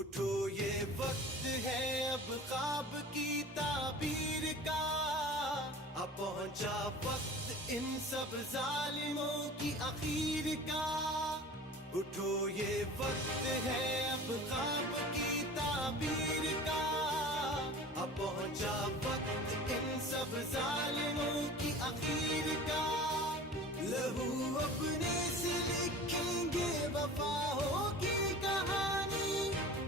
उठो ये वक्त है अब ख्वाब की ताबीर का, अब पहुंचा वक्त इन सब जालिमों की आखिर का। उठो ये वक्त है अब ख्वाब की ताबीर का, अब पहुंचा वक्त इन सब जालिमों की आखिर का। लहू अपने से लिखेंगे वफाओं की कहानी,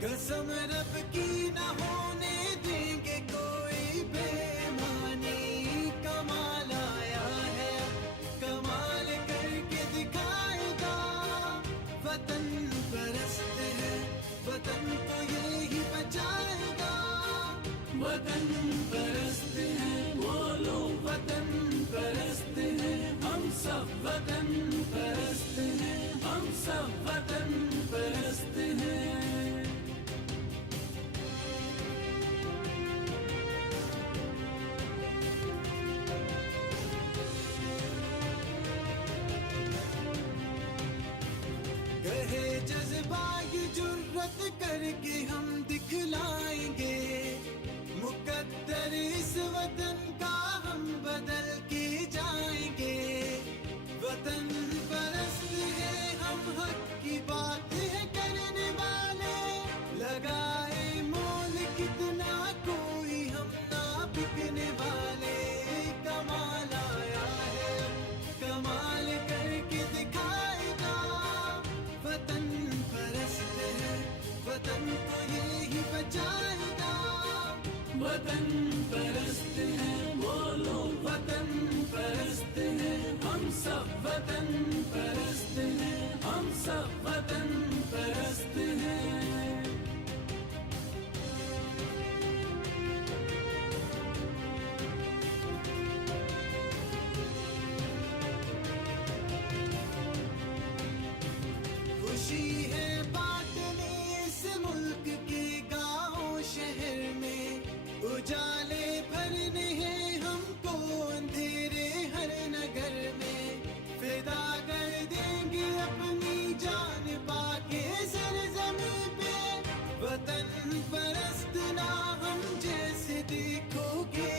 कसम रब की न होने देंगे कोई बेईमानी। कमाल आया है कमाल करके दिखाएगा, वतन परस्त है वतन को यही बचाएगा। वतन परस्त है बोलो वतन परस्त है, हम सब वतन परस्त हैं, हम सब वतन परस्त हैं। कहे जज्बा ये जुर्रत करके हम दिखलाएंगे, मुकद्दर इस वतन का हम बदल के जाएंगे। वतन परस्त है हम हक की बात है करने वाले, लगाए मोल कितना कोई हम ना बिकने वाले। कमाल आया है कमाल करके दिखाएगा, वतन परस्त है वतन को यही बचाएगा। वतन परस्त है बोलो वतन परस्त है, हम सब वतन परस्त हैं, हम सब वतन परस्त हैं। खुशी है बांटने इस मुल्क के गाँव शहर में, उजाले भरने हैं हमको अंधेरे हर नगर में। फिदा कर देंगे अपनी जान पाके सरज़मीं पे, वतन परस्त ना हम जैसे देखोगे।